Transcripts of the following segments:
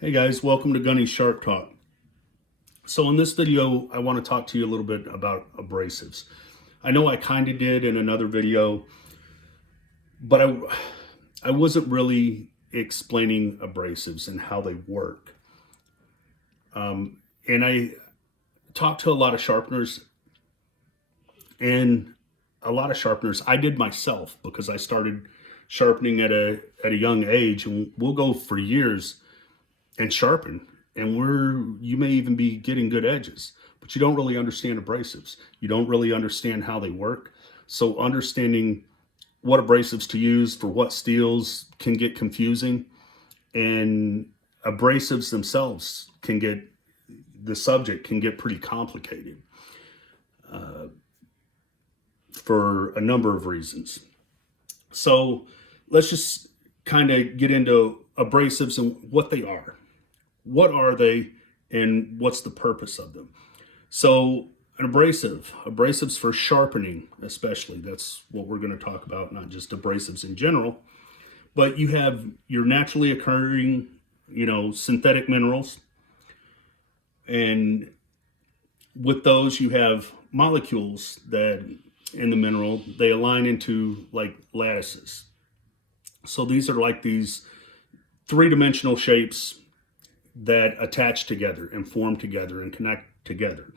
Hey guys, welcome to Gunny's Sharp Talk. So in this video, I want to talk to you a little bit about abrasives. I know I kind of did in another video, but I wasn't really explaining abrasives and how they work. And I talked to a lot of sharpeners, and a lot of sharpeners I did myself because I started sharpening at a young age, and we'll go for years and sharpen, and you may even be getting good edges, but you don't really understand abrasives. You don't really understand how they work. So understanding what abrasives to use for what steels can get confusing, and abrasives themselves the subject can get pretty complicated for a number of reasons. So let's just kind of get into abrasives and what they are. What are they, and what's the purpose of them? So an abrasives for sharpening especially, that's what we're going to talk about, not just abrasives in general. But you have your naturally occurring, synthetic minerals. And with those, you have molecules that in the mineral, they align into like lattices. So these are like these three-dimensional shapes that attach together and form together and connect together.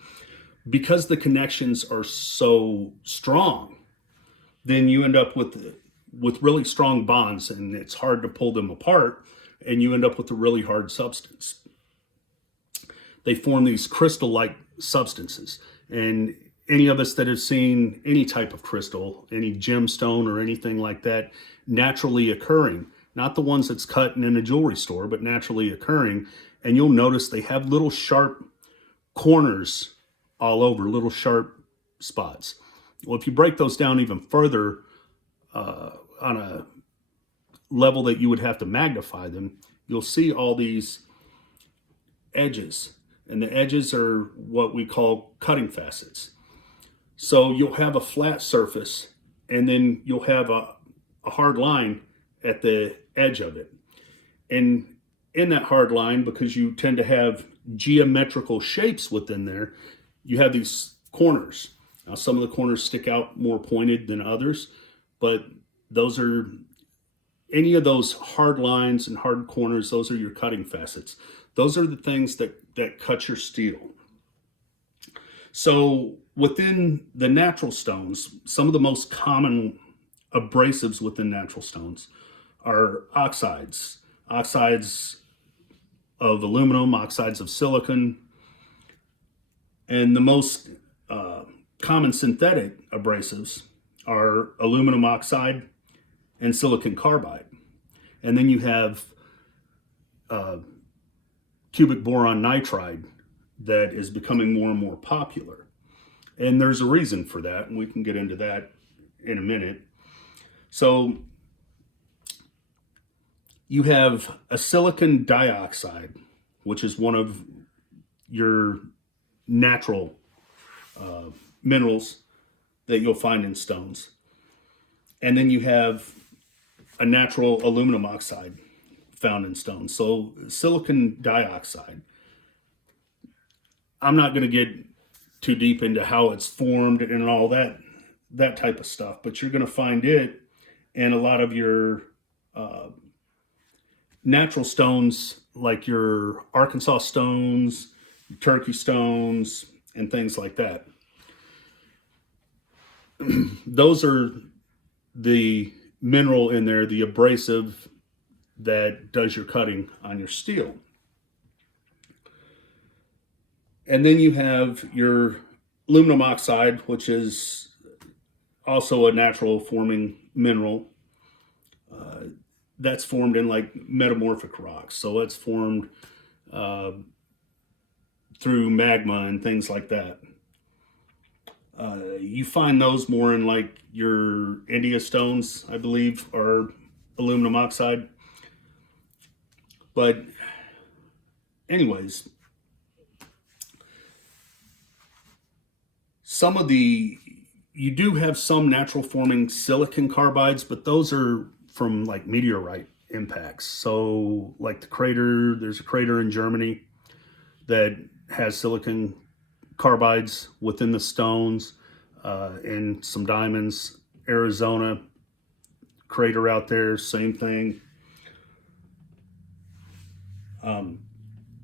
Because the connections are so strong, then you end up with really strong bonds, and it's hard to pull them apart, and you end up with a really hard substance. They form these crystal-like substances, and any of us that have seen any type of crystal, any gemstone or anything like that, naturally occurring, not the ones that's cut in a jewelry store, but naturally occurring, and you'll notice they have little sharp corners all over, little sharp spots. Well, if you break those down even further on a level that you would have to magnify them, you'll see all these edges, and the edges are what we call cutting facets. So you'll have a flat surface, and then you'll have a hard line at the edge of it. And in that hard line, because you tend to have geometrical shapes within there, you have these corners. Now, some of the corners stick out more pointed than others, but any of those hard lines and hard corners, those are your cutting facets. Those are the things that cut your steel. So within the natural stones, some of the most common abrasives within natural stones are oxides of aluminum, oxides of silicon, and the most common synthetic abrasives are aluminum oxide and silicon carbide. And then you have cubic boron nitride that is becoming more and more popular. And there's a reason for that, and we can get into that in a minute. So you have a silicon dioxide, which is one of your natural minerals that you'll find in stones. And then you have a natural aluminum oxide found in stones. So silicon dioxide, I'm not going to get too deep into how it's formed and all that type of stuff, but you're going to find it in a lot of your natural stones, like your Arkansas stones, your Turkey stones, and things like that. Those are the mineral in there, the abrasive that does your cutting on your steel. And then you have your aluminum oxide, which is also a natural forming mineral. That's formed in like metamorphic rocks. So it's formed through magma and things like that. You find those more in like your India stones, I believe, are aluminum oxide. But anyways, you do have some natural forming silicon carbides, but those are from like meteorite impacts. So like the crater, there's a crater in Germany that has silicon carbides within the stones, and some diamonds. Arizona crater out there, same thing.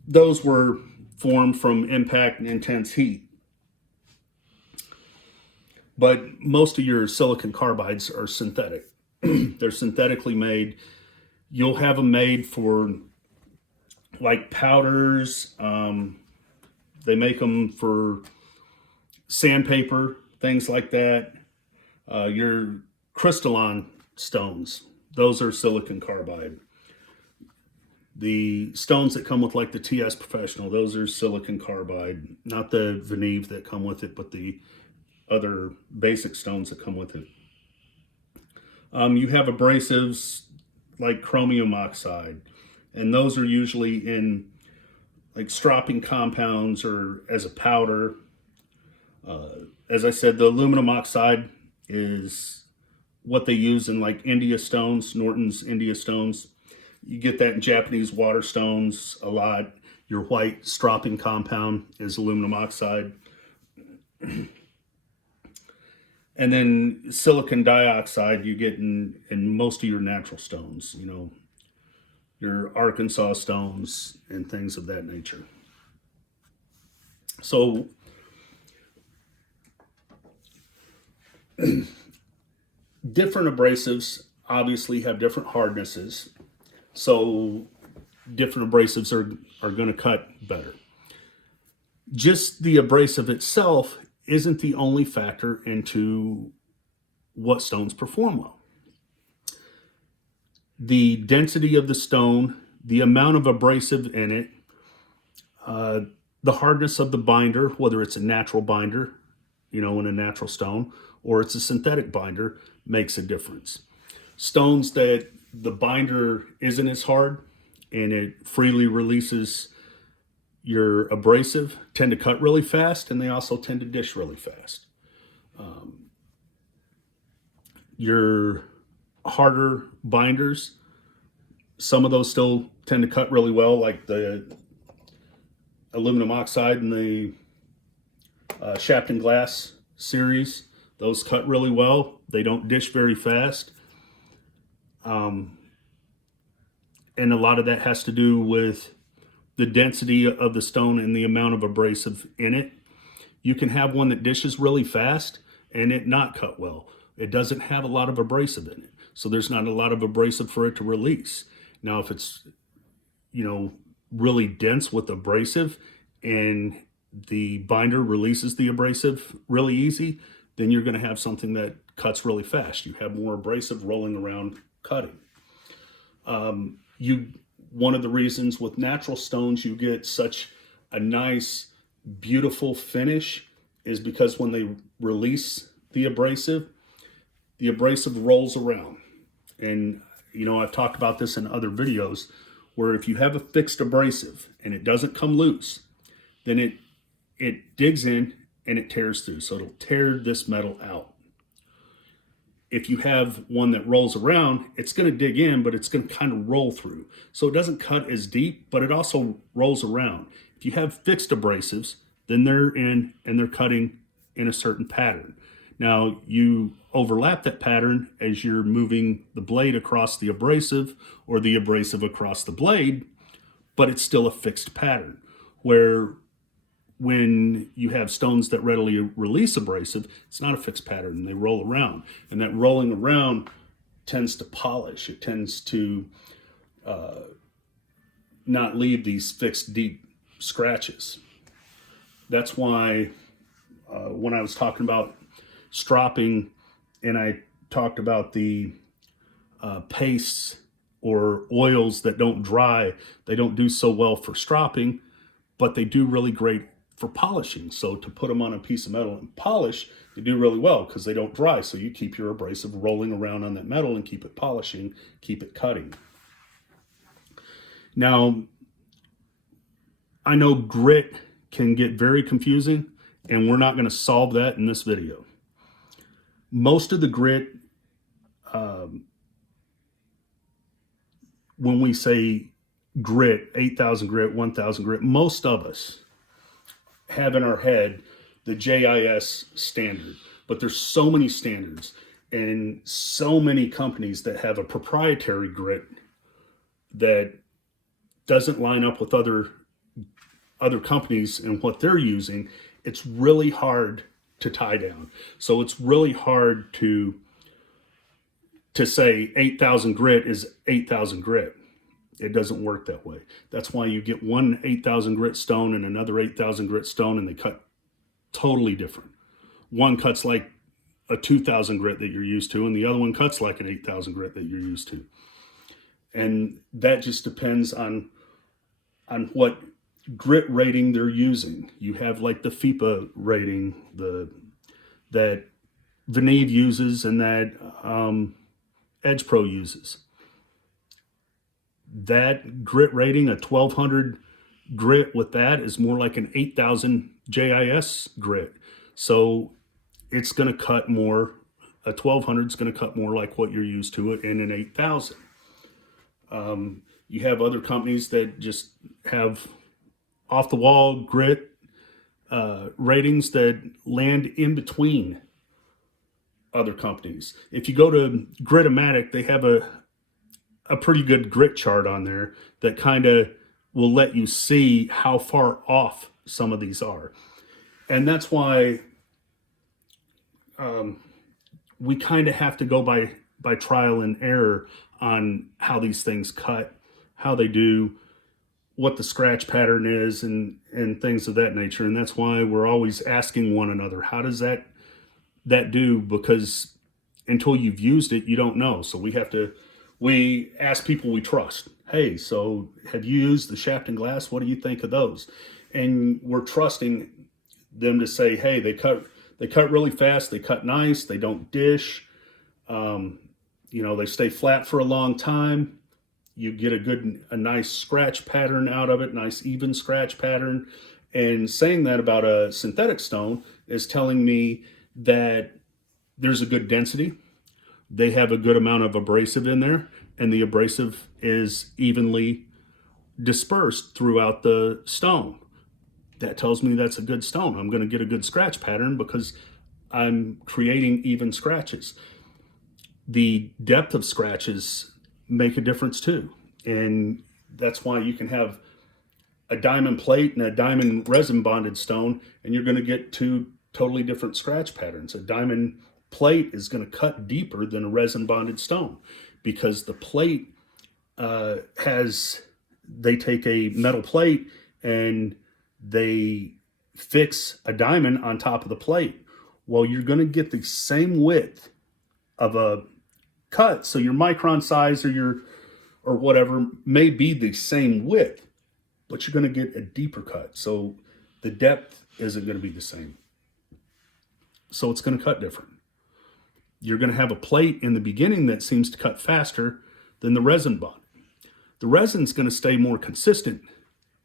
Those were formed from impact and intense heat. But most of your silicon carbides are synthetic. They're synthetically made. You'll have them made for like powders. They make them for sandpaper, things like that. Your crystalline stones, those are silicon carbide. The stones that come with like the TS Professional, those are silicon carbide. Not the Veneve that come with it, but the other basic stones that come with it. You have abrasives like chromium oxide, and those are usually in like stropping compounds or as a powder. As I said, the aluminum oxide is what they use in like India stones, Norton's India stones. You get that in Japanese water stones a lot. Your white stropping compound is aluminum oxide. And then silicon dioxide you get in most of your natural stones, you know, your Arkansas stones and things of that nature. So different abrasives obviously have different hardnesses. So different abrasives are going to cut better. Just the abrasive itself isn't the only factor into what stones perform well. The density of the stone, the amount of abrasive in it, the hardness of the binder, whether it's a natural binder, you know, in a natural stone, or it's a synthetic binder, makes a difference. Stones that the binder isn't as hard and it freely releases your abrasive tend to cut really fast, and they also tend to dish really fast. Your harder binders, some of those still tend to cut really well, like the aluminum oxide and the Sharpening glass series. Those cut really well. They don't dish very fast. And a lot of that has to do with the density of the stone and the amount of abrasive in it. You can have one that dishes really fast and it not cut well. It doesn't have a lot of abrasive in it, so there's not a lot of abrasive for it to release. Now, if it's, you know, really dense with abrasive and the binder releases the abrasive really easy, then you're going to have something that cuts really fast. You have more abrasive rolling around cutting. One of the reasons with natural stones you get such a nice, beautiful finish is because when they release the abrasive rolls around. And, you know, I've talked about this in other videos, where if you have a fixed abrasive and it doesn't come loose, then it digs in and it tears through. So it'll tear this metal out. If you have one that rolls around, it's going to dig in, but it's going to kind of roll through. So it doesn't cut as deep, but it also rolls around. If you have fixed abrasives, then they're in and they're cutting in a certain pattern. Now, you overlap that pattern as you're moving the blade across the abrasive or the abrasive across the blade, but it's still a fixed pattern. Where when you have stones that readily release abrasive, it's not a fixed pattern. They roll around, and that rolling around tends to polish. It tends to not leave these fixed deep scratches. That's why when I was talking about stropping and I talked about the pastes or oils that don't dry, they don't do so well for stropping, but they do really great for polishing. So to put them on a piece of metal and polish, they do really well because they don't dry. So you keep your abrasive rolling around on that metal and keep it polishing, keep it cutting. Now, I know grit can get very confusing, and we're not going to solve that in this video. Most of the grit when we say grit, 8,000 grit, 1,000 grit, most of us have in our head the JIS standard, but there's so many standards and so many companies that have a proprietary grit that doesn't line up with other companies and what they're using. It's really hard to tie down. So it's really hard to say 8,000 grit is 8,000 grit. It doesn't work that way. That's why you get one 8,000 grit stone and another 8,000 grit stone, and they cut totally different. One cuts like a 2,000 grit that you're used to, and the other one cuts like an 8,000 grit that you're used to. And that just depends on what grit rating they're using. You have like the FIPA rating, that Veneve uses and that Edge Pro uses. That grit rating, a 1,200 grit with that, is more like an 8,000 JIS grit. So it's going to cut more. A 1,200 is going to cut more like what you're used to it in an 8,000. You have other companies that just have off the wall grit ratings that land in between other companies. If you go to Gritomatic, they have a pretty good grit chart on there that kind of will let you see how far off some of these are. And that's why we kind of have to go by trial and error on how these things cut, how they do, what the scratch pattern is, and things of that nature. And that's why we're always asking one another, how does that do? Because until you've used it, you don't know. So we ask people we trust. Hey, so have you used the Sharpening glass? What do you think of those? And we're trusting them to say, hey, they cut really fast. They cut nice. They don't dish. They stay flat for a long time. You get a nice scratch pattern out of it, nice even scratch pattern. And saying that about a synthetic stone is telling me that there's a good density. They have a good amount of abrasive in there, and the abrasive is evenly dispersed throughout the stone. That tells me that's a good stone. I'm going to get a good scratch pattern because I'm creating even scratches. The depth of scratches make a difference too. And that's why you can have a diamond plate and a diamond resin bonded stone, and you're going to get two totally different scratch patterns. A diamond plate is going to cut deeper than a resin bonded stone because the plate they take a metal plate and they fix a diamond on top of the plate. Well, you're going to get the same width of a cut. So your micron size or whatever may be the same width, but you're going to get a deeper cut. So the depth isn't going to be the same. So it's going to cut different. You're going to have a plate in the beginning that seems to cut faster than the resin bond. The resin's going to stay more consistent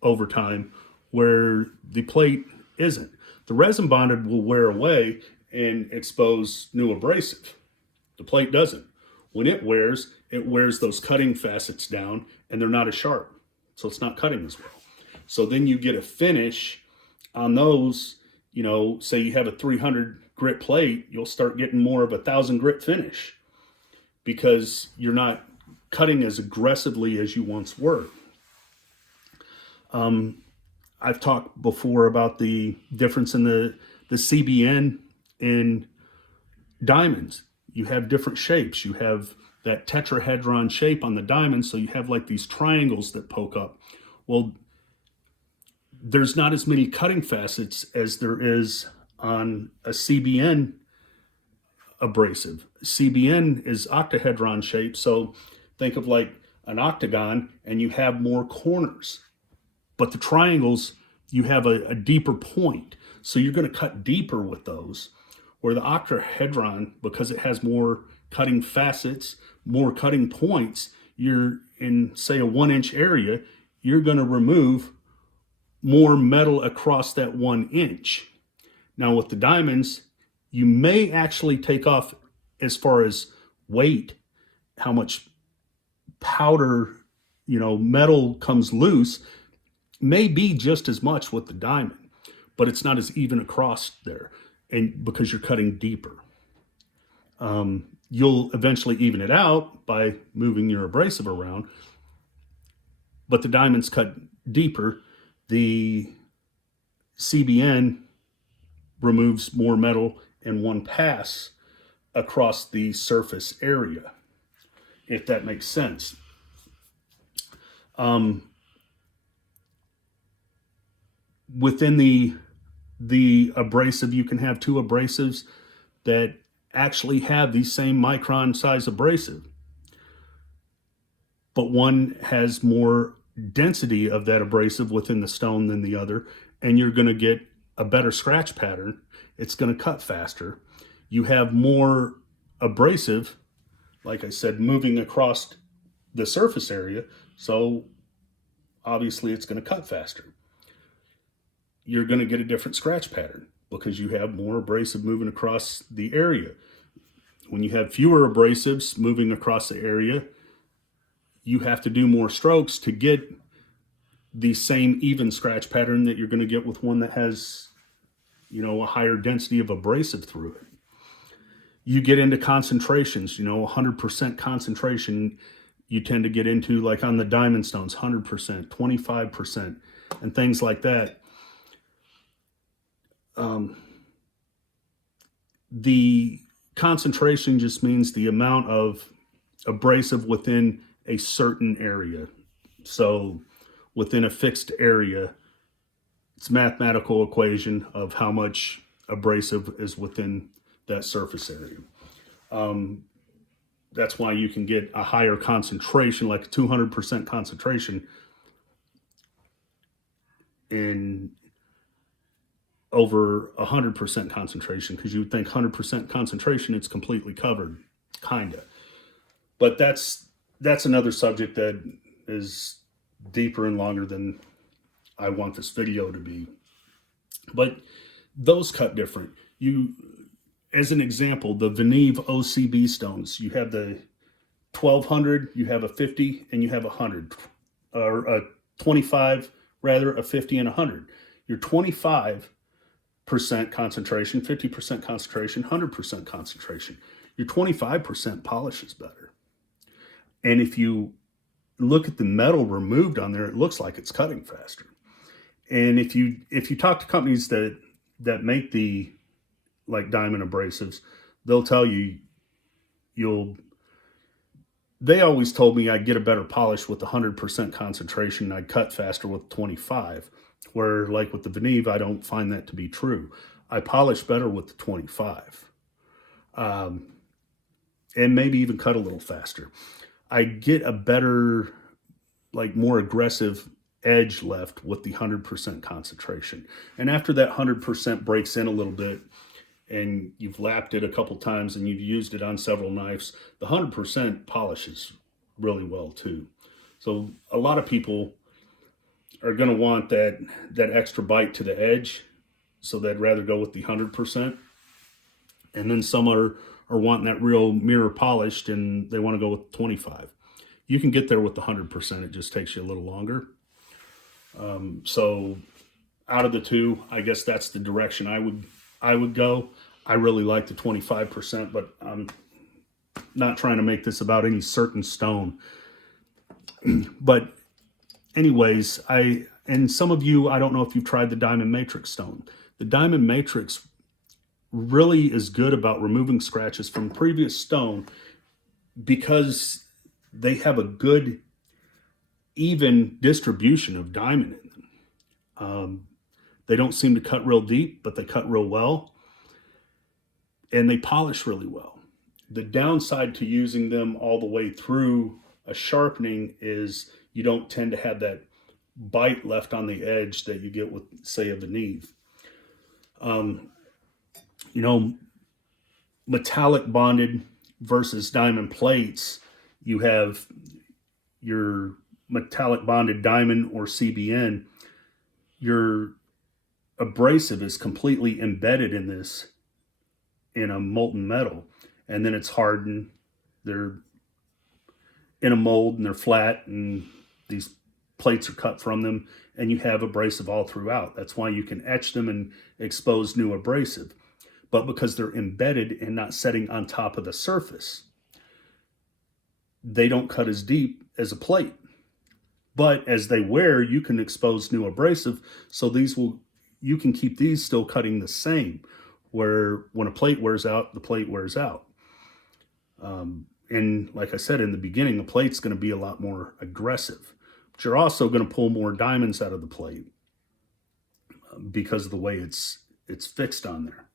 over time where the plate isn't. The resin bonded will wear away and expose new abrasive. The plate doesn't. When it wears those cutting facets down and they're not as sharp. So it's not cutting as well. So then you get a finish on those, say you have a 300 grit plate, you'll start getting more of a 1,000 grit finish because you're not cutting as aggressively as you once were. I've talked before about the difference in the CBN in diamonds. You have different shapes. You have that tetrahedron shape on the diamond, so you have like these triangles that poke up. Well, there's not as many cutting facets as there is on a CBN abrasive. CBN is octahedron shape, so think of like an octagon, and you have more corners. But the triangles, you have a deeper point. So you're going to cut deeper with those. Where the octahedron, because it has more cutting facets, more cutting points, you're in, say, a 1-inch area, you're going to remove more metal across that 1 inch. Now with the diamonds, you may actually take off as far as weight, how much powder metal comes loose, may be just as much with the diamond, but it's not as even across there, and because you're cutting deeper. You'll eventually even it out by moving your abrasive around, but the diamond's cut deeper. The CBN removes more metal in one pass across the surface area, if that makes sense. Within the abrasive, you can have two abrasives that actually have the same micron size abrasive, but one has more density of that abrasive within the stone than the other, and you're going to get a better scratch pattern. It's going to cut faster. You have more abrasive, like I said, moving across the surface area, so obviously it's going to cut faster. You're going to get a different scratch pattern because you have more abrasive moving across the area. When you have fewer abrasives moving across the area, you have to do more strokes to get the same even scratch pattern that you're going to get with one that has, a higher density of abrasive through it. You get into concentrations, 100% concentration, you tend to get into, like on the diamond stones, 100%, 25%, and things like that. The concentration just means the amount of abrasive within a certain area. So within a fixed area, it's a mathematical equation of how much abrasive is within that surface area. That's why you can get a higher concentration, like a 200% concentration, in over 100% concentration, because you would think 100% concentration, it's completely covered, kind of. But that's another subject that is deeper and longer than I want this video to be. But those cut different. As an example, the Veneve OCB stones, you have the 1200, you have a 50, and you have a 100, or a 25, rather, a 50 and a 100. Your 25% concentration, 50% concentration, 100% concentration. Your 25% polishes better. And if you look at the metal removed on there, it looks like it's cutting faster. And if you talk to companies that make the like diamond abrasives, they'll tell you they always told me I'd get a better polish with 100% concentration. I'd cut faster with 25, where like with the Veneve, I don't find that to be true. I polish better with the 25, and maybe even cut a little faster. I get a better, like more aggressive edge left with the 100% concentration. And after that 100% breaks in a little bit, and you've lapped it a couple times and you've used it on several knives, the 100% polishes really well too. So a lot of people are going to want that extra bite to the edge, so they'd rather go with the 100%. And then some are wanting that real mirror polished and they want to go with 25. You can get there with the 100%. It just takes you a little longer. So out of the two, I guess that's the direction I would go. I really like the 25%, but I'm not trying to make this about any certain stone. But anyways, and some of you, I don't know if you've tried the Diamond Matrix stone. The Diamond Matrix really is good about removing scratches from previous stone because they have a good, even distribution of diamond in them. They don't seem to cut real deep, but they cut real well. And they polish really well. The downside to using them all the way through a sharpening is you don't tend to have that bite left on the edge that you get with, say, a Veneve. Metallic bonded versus diamond plates, you have your metallic bonded diamond or CBN. Your abrasive is completely embedded in this, in a molten metal, and then it's hardened. They're in a mold and they're flat, and these plates are cut from them, and you have abrasive all throughout. That's why you can etch them and expose new abrasive. But because they're embedded and not setting on top of the surface, they don't cut as deep as a plate. But as they wear, you can expose new abrasive, so you can keep these still cutting the same, where when a plate wears out, the plate wears out. And like I said in the beginning, the plate's going to be a lot more aggressive. But you're also going to pull more diamonds out of the plate because of the way it's fixed on there.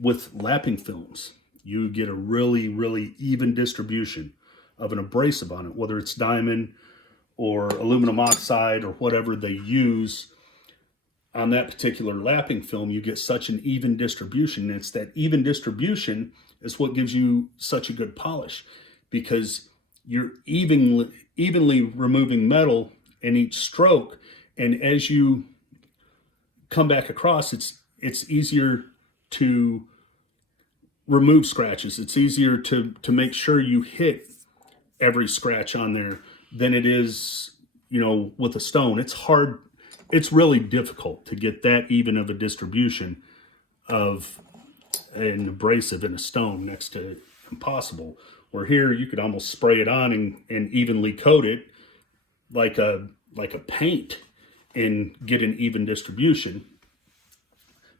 With lapping films, you get a really, really even distribution of an abrasive on it, whether it's diamond or aluminum oxide or whatever they use on that particular lapping film. You get such an even distribution. It's that even distribution is what gives you such a good polish, because you're evenly removing metal in each stroke, and as you come back across, it's easier to remove scratches. It's easier to make sure you hit every scratch on there than it is, with a stone. It's hard. It's really difficult to get that even of a distribution of an abrasive in a stone, next to impossible. Where here you could almost spray it on and evenly coat it like a paint and get an even distribution.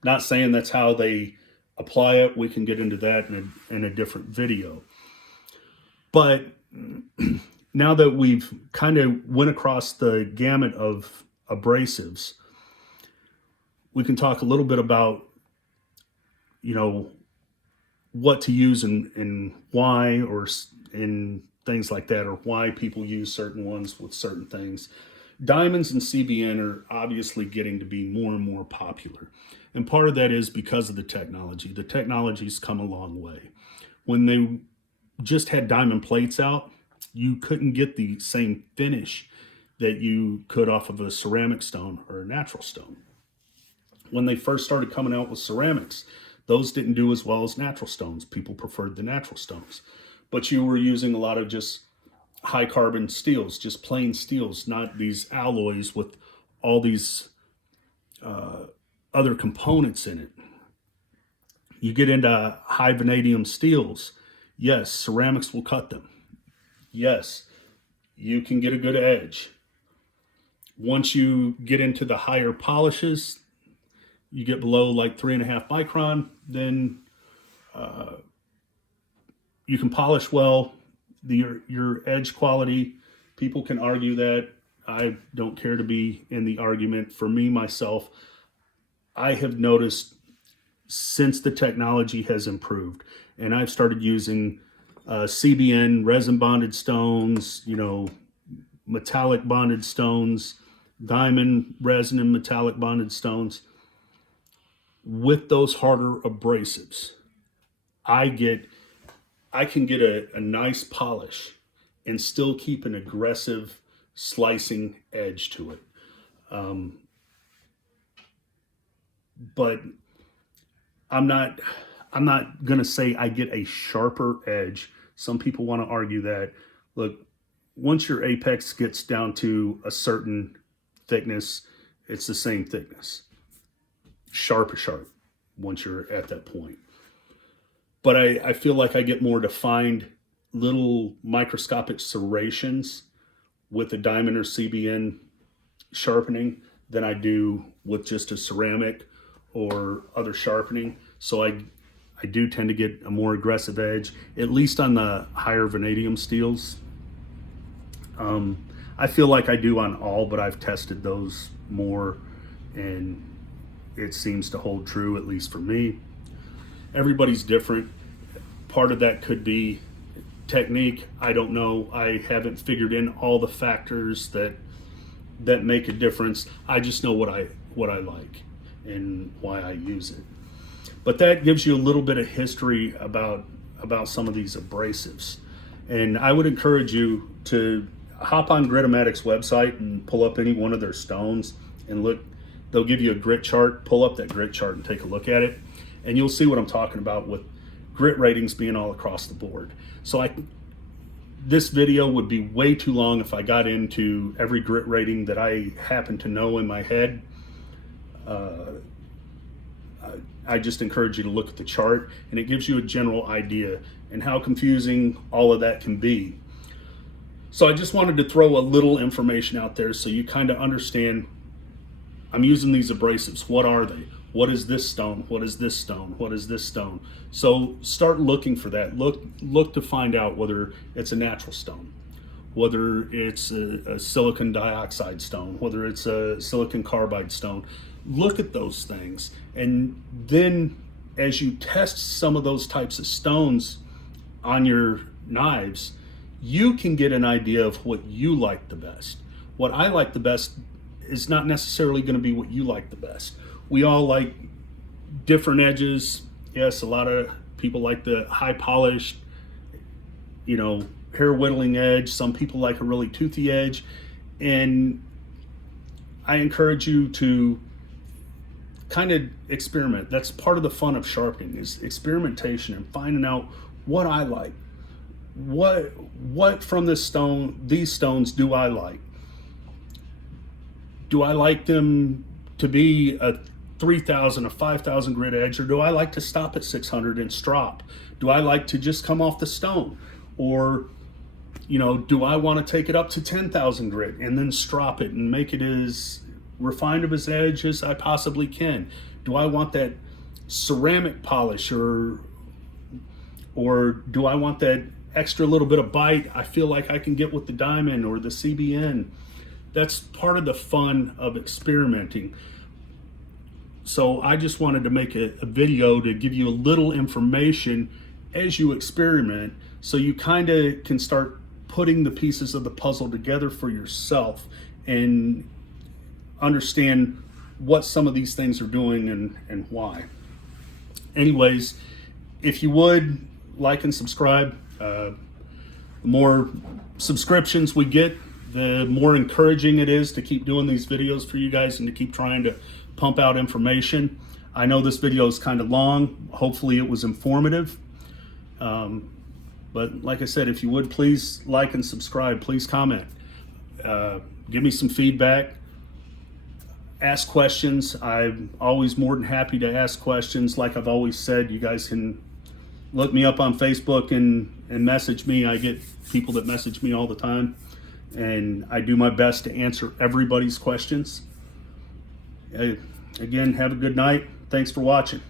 Not saying that's how they apply it. We can get into that in a different video. But now that we've kind of went across the gamut of abrasives, we can talk a little bit about, what to use and why, or in things like that, or why people use certain ones with certain things. Diamonds and CBN are obviously getting to be more and more popular. And part of that is because of the technology. The technology's come a long way. When they just had diamond plates out, you couldn't get the same finish that you could off of a ceramic stone or a natural stone. When they first started coming out with ceramics, those didn't do as well as natural stones. People preferred the natural stones. But you were using a lot of just high carbon steels, just plain steels, not these alloys with all these other components in it. You get into high vanadium steels. Yes, ceramics will cut them. Yes, you can get a good edge. Once you get into the higher polishes, you get below like 3.5 micron, then you can polish well. Your edge quality, people can argue that. I don't care to be in the argument. For me, myself, I have noticed since the technology has improved, and I've started using CBN resin bonded stones, metallic bonded stones, diamond resin and metallic bonded stones. With those harder abrasives, I can get a nice polish and still keep an aggressive slicing edge to it. But I'm not gonna say I get a sharper edge. Some people want to argue that. Look, once your apex gets down to a certain thickness, it's the same thickness. Sharp is sharp once you're at that point. But I feel like I get more defined little microscopic serrations with a diamond or CBN sharpening than I do with just a ceramic or other sharpening. So I do tend to get a more aggressive edge, at least on the higher vanadium steels. I feel like I do on all, but I've tested those more and it seems to hold true, at least for me. Everybody's different. Part of that could be technique. I don't know. I haven't figured in all the factors that make a difference. I just know what I like and why I use it. But that gives you a little bit of history about some of these abrasives. And I would encourage you to hop on Gritomatic's website and pull up any one of their stones and look. They'll give you a grit chart. Pull up that grit chart and take a look at it. And you'll see what I'm talking about with grit ratings being all across the board. So this video would be way too long if I got into every grit rating that I happen to know in my head. I just encourage you to look at the chart, and it gives you a general idea and how confusing all of that can be. So I just wanted to throw a little information out there so you kind of understand. I'm using these abrasives. What are they? What is this stone? What is this stone? What is this stone? So start looking for that. Look to find out whether it's a natural stone, whether it's a silicon dioxide stone, whether it's a silicon carbide stone. Look at those things, and then as you test some of those types of stones on your knives, you can get an idea of what you like the best. What I like the best is not necessarily going to be what you like the best. We all like different edges. Yes, a lot of people like the high polished, hair whittling edge. Some people like a really toothy edge. And I encourage you to kind of experiment. That's part of the fun of sharpening, is experimentation and finding out what I like. What from these stones do I like? Do I like them to be a 3,000, a 5,000 grit edge, or do I like to stop at 600 and strop? Do I like to just come off the stone? Or, do I want to take it up to 10,000 grit and then strop it and make it as refined of an edge as I possibly can? Do I want that ceramic polish, or do I want that extra little bit of bite I feel like I can get with the diamond or the CBN? That's part of the fun of experimenting. So I just wanted to make a video to give you a little information as you experiment, so you kind of can start putting the pieces of the puzzle together for yourself and understand what some of these things are doing and why. Anyways, if you would like and subscribe, the more subscriptions we get, the more encouraging it is to keep doing these videos for you guys and to keep trying to pump out information. I know this video is kind of long. Hopefully it was informative. But like I said, if you would, please like and subscribe. Please comment. Give me some feedback. Ask questions. I'm always more than happy to ask questions. Like I've always said, you guys can look me up on Facebook and message me. I get people that message me all the time, and I do my best to answer everybody's questions. Again, have a good night. Thanks for watching.